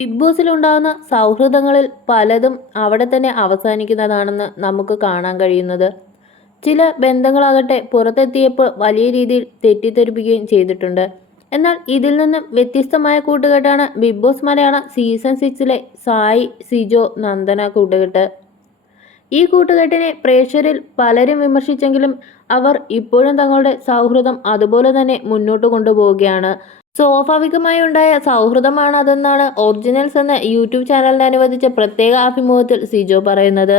Big ബോസിൽ ഉണ്ടാകുന്ന സൗഹൃദങ്ങളിൽ പലതും അവിടെ തന്നെ അവസാനിക്കുന്നതാണെന്ന് നമുക്ക് കാണാൻ കഴിയുന്നത്. ചില ബന്ധങ്ങളാകട്ടെ പുറത്തെത്തിയപ്പോൾ വലിയ രീതിയിൽ തെറ്റിദ്ധരിപ്പിക്കുകയും ചെയ്തിട്ടുണ്ട്. എന്നാൽ ഇതിൽ നിന്നും വ്യത്യസ്തമായ കൂട്ടുകെട്ടാണ് ബിഗ് ബോസ് മലയാളം സീസൺ സിക്സിലെ സായി സിജോ നന്ദന കൂട്ടുകെട്ട്. ഈ കൂട്ടുകെട്ടിനെ പ്രേക്ഷകരിൽ പലരും വിമർശിച്ചെങ്കിലും അവർ ഇപ്പോഴും തങ്ങളുടെ സൗഹൃദം അതുപോലെ തന്നെ മുന്നോട്ട് കൊണ്ടുപോവുകയാണ്. സ്വാഭാവികമായി ഉണ്ടായ സൗഹൃദമാണ് അതെന്നാണ് ഒറിജിനൽസ് എന്ന യൂട്യൂബ് ചാനലിന് അനുവദിച്ച പ്രത്യേക അഭിമുഖത്തിൽ സിജോ പറയുന്നത്.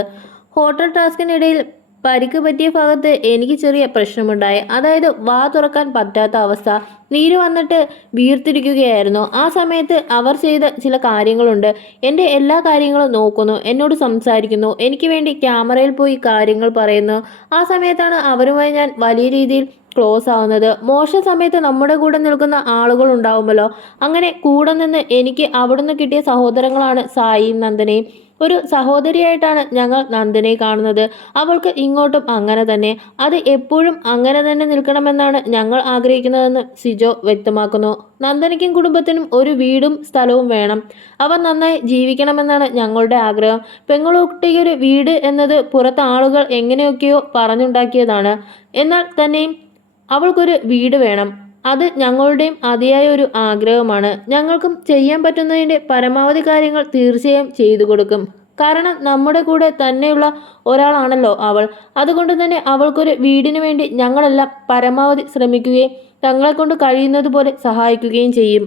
ഹോട്ടൽ ടാസ്കിനിടയിൽ പരിക്ക് പറ്റിയ ഭാഗത്ത് എനിക്ക് ചെറിയ പ്രശ്നമുണ്ടായി. അതായത് വാ തുറക്കാൻ പറ്റാത്ത അവസ്ഥ. നീര് വന്നിട്ട് വീർത്തിരിക്കുകയായിരുന്നു. ആ സമയത്ത് അവർ ചെയ്ത ചില കാര്യങ്ങളുണ്ട്. എന്റെ എല്ലാ കാര്യങ്ങളും നോക്കുന്നു. എന്നോട് സംസാരിക്കുന്നു. എനിക്ക് വേണ്ടി ക്യാമറയിൽ പോയി കാര്യങ്ങൾ പറയുന്നു. ആ സമയത്താണ് അവരുമായി ഞാൻ വലിയ രീതിയിൽ ക്ലോസ് ആവുന്നത്. മോശം സമയത്ത് നമ്മുടെ കൂടെ നിൽക്കുന്ന ആളുകൾ ഉണ്ടാവുമല്ലോ. അങ്ങനെ കൂടെ നിന്ന് എനിക്ക് അവിടുന്ന് കിട്ടിയ സഹോദരങ്ങളാണ് സായിയും നന്ദനയും. ഒരു സഹോദരിയായിട്ടാണ് ഞങ്ങൾ നന്ദനെ കാണുന്നത്. അവൾക്ക് ഇങ്ങോട്ടും അങ്ങനെ തന്നെ. അത് എപ്പോഴും അങ്ങനെ തന്നെ നിൽക്കണമെന്നാണ് ഞങ്ങൾ ആഗ്രഹിക്കുന്നതെന്ന് സിജോ വ്യക്തമാക്കുന്നു. നന്ദനയ്ക്കും കുടുംബത്തിനും ഒരു വീടും സ്ഥലവും വേണം. അവർ നന്നായി ജീവിക്കണമെന്നാണ് ഞങ്ങളുടെ ആഗ്രഹം. പെങ്ങളുട്ടിയൊരു വീട് എന്നത് പുറത്ത് ആളുകൾ എങ്ങനെയൊക്കെയോ പറഞ്ഞുണ്ടാക്കിയതാണ്. എന്നാൽ തന്നെയും അവൾക്കൊരു വീട് വേണം. അത് ഞങ്ങളുടെയും അതിയായ ഒരു ആഗ്രഹമാണ്. ഞങ്ങൾക്കും ചെയ്യാൻ പറ്റുന്നതിന്റെ പരമാവധി കാര്യങ്ങൾ തീർച്ചയായും ചെയ്തു കൊടുക്കും. കാരണം നമ്മുടെ കൂടെ തന്നെയുള്ള ഒരാളാണല്ലോ അവൾ. അതുകൊണ്ട് തന്നെ അവൾക്കൊരു വീടിന് വേണ്ടി ഞങ്ങളെല്ലാം പരമാവധി ശ്രമിക്കുകയും തങ്ങളെക്കൊണ്ട് കഴിയുന്നത് പോലെ സഹായിക്കുകയും ചെയ്യും.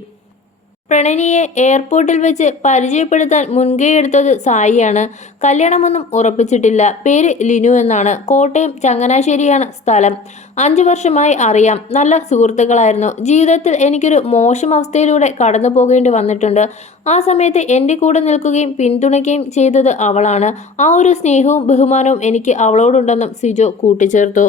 പ്രണനിയെ എയർപോർട്ടിൽ വെച്ച് പരിചയപ്പെടുത്താൻ മുൻകൈയെടുത്തത് സായിയാണ്. കല്യാണമൊന്നും ഉറപ്പിച്ചിട്ടില്ല. പേര് ലിനു എന്നാണ്. കോട്ടയം ചങ്ങനാശ്ശേരിയാണ് സ്ഥലം. അഞ്ചു വർഷമായി അറിയാം. നല്ല സുഹൃത്തുക്കളായിരുന്നു. ജീവിതത്തിൽ എനിക്കൊരു മോശം അവസ്ഥയിലൂടെ കടന്നു പോകേണ്ടി വന്നിട്ടുണ്ട്. ആ സമയത്ത് എന്റെ കൂടെ നിൽക്കുകയും പിന്തുണയ്ക്കുകയും ചെയ്തത് അവളാണ്. ആ ഒരു സ്നേഹവും ബഹുമാനവും എനിക്ക് അവളോടുണ്ടെന്നും സിജോ കൂട്ടിച്ചേർത്തു.